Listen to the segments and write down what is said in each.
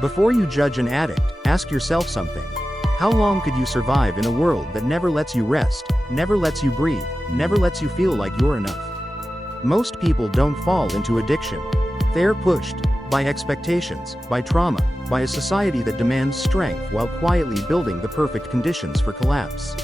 Before you judge an addict, ask yourself something. How long could you survive in a world that never lets you rest, never lets you breathe, never lets you feel like you're enough? Most people don't fall into addiction. They're pushed by expectations, by trauma, by a society that demands strength while quietly building the perfect conditions for collapse.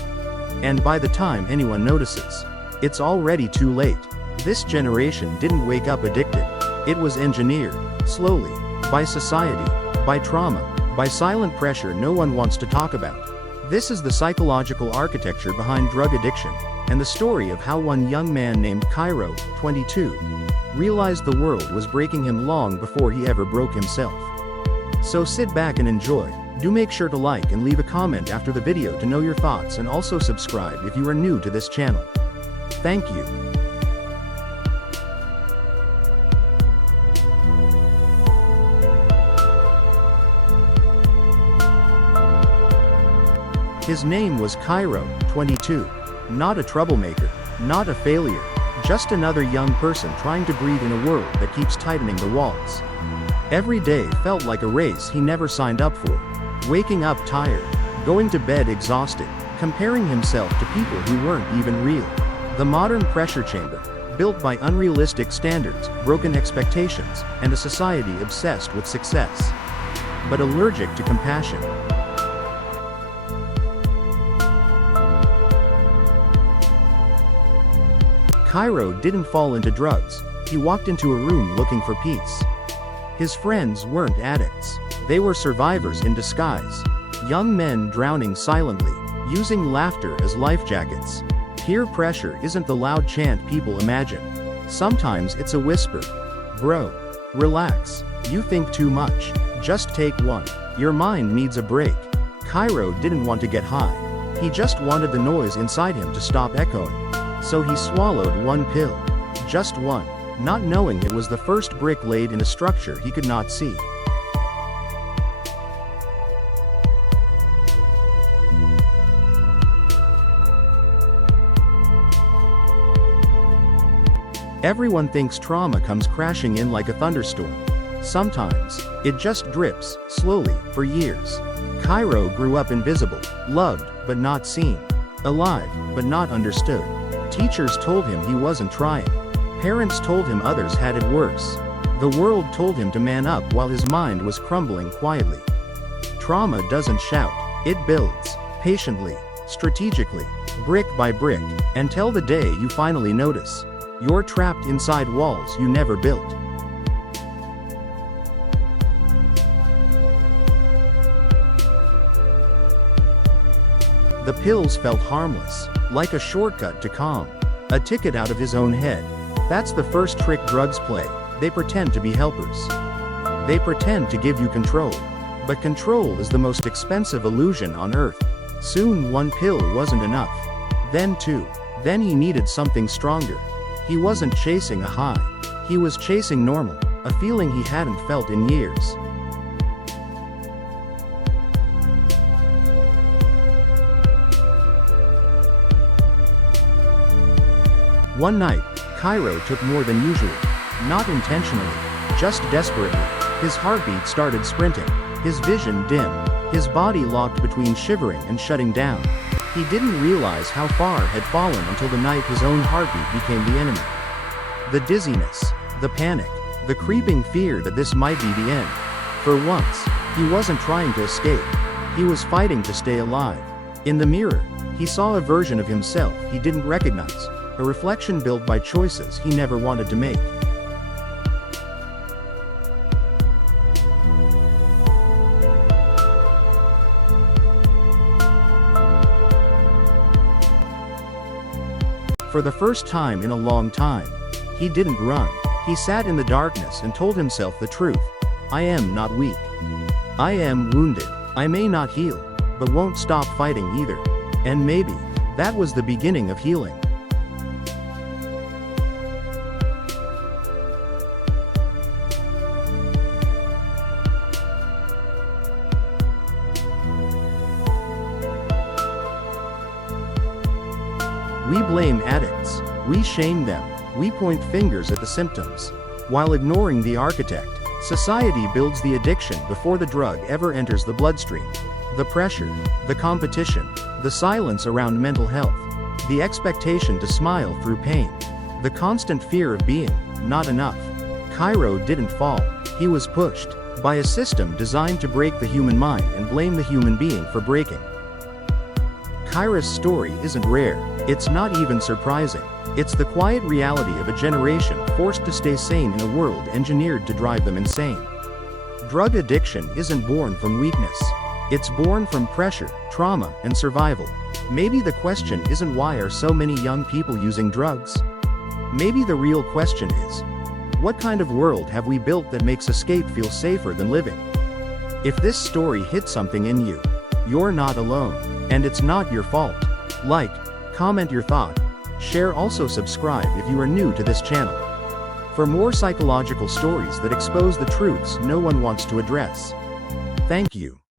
And by the time anyone notices, it's already too late. This generation didn't wake up addicted. It was engineered, slowly, by society, by trauma, by silent pressure no one wants to talk about. This is the psychological architecture behind drug addiction, and the story of how one young man named Cairo, 22, realized the world was breaking him long before he ever broke himself. So sit back and enjoy. Do make sure to like and leave a comment after the video to know your thoughts, and also subscribe if you are new to this channel. Thank you. His name was Cairo, 22. Not a troublemaker, not a failure, just another young person trying to breathe in a world that keeps tightening the walls. Every day felt like a race he never signed up for. Waking up tired, going to bed exhausted, comparing himself to people who weren't even real. The modern pressure chamber, built by unrealistic standards, broken expectations, and a society obsessed with success, but allergic to compassion. Cairo didn't fall into drugs. He walked into a room looking for peace. His friends weren't addicts. They were survivors in disguise. Young men drowning silently, using laughter as life jackets. Peer pressure isn't the loud chant people imagine. Sometimes it's a whisper. Bro, relax. You think too much. Just take one. Your mind needs a break. Cairo didn't want to get high. He just wanted the noise inside him to stop echoing. So he swallowed one pill. Just one, not knowing it was the first brick laid in a structure he could not see. Everyone thinks trauma comes crashing in like a thunderstorm. Sometimes, it just drips, slowly, for years. Cairo grew up invisible, loved, but not seen. Alive, but not understood. Teachers told him he wasn't trying. Parents told him others had it worse. The world told him to man up while his mind was crumbling quietly. Trauma doesn't shout. It builds, patiently, strategically, brick by brick, until the day you finally notice. You're trapped inside walls you never built. The pills felt harmless, like a shortcut to calm. A ticket out of his own head. That's the first trick drugs play. They pretend to be helpers. They pretend to give you control. But control is the most expensive illusion on earth. Soon one pill wasn't enough. Then two. Then he needed something stronger. He wasn't chasing a high. He was chasing normal, a feeling he hadn't felt in years. One night, Cairo took more than usual. Not intentionally, just desperately. His heartbeat started sprinting. His vision dimmed. His body locked between shivering and shutting down. He didn't realize how far had fallen until the night his own heartbeat became the enemy. The dizziness, the panic, the creeping fear that this might be the end. For once, he wasn't trying to escape. He was fighting to stay alive. In the mirror, he saw a version of himself he didn't recognize. A reflection built by choices he never wanted to make. For the first time in a long time, he didn't run. He sat in the darkness and told himself the truth. I am not weak. I am wounded. I may not heal, but won't stop fighting either. And maybe, that was the beginning of healing. We blame addicts, we shame them, we point fingers at the symptoms, while ignoring the architect, Society builds the addiction before the drug ever enters the bloodstream. The pressure, the competition, the silence around mental health, the expectation to smile through pain, the constant fear of being not enough. Cairo didn't fall, he was pushed by a system designed to break the human mind and blame the human being for breaking. Cairo's story isn't rare, it's not even surprising. It's the quiet reality of a generation forced to stay sane in a world engineered to drive them insane. Drug addiction isn't born from weakness. It's born from pressure, trauma, and survival. Maybe the question isn't why are so many young people using drugs? Maybe the real question is, what kind of world have we built that makes escape feel safer than living? If this story hit something in you, you're not alone, and it's not your fault. Like, comment your thought, share, also subscribe if you are new to this channel. For more psychological stories that expose the truths no one wants to address. Thank you.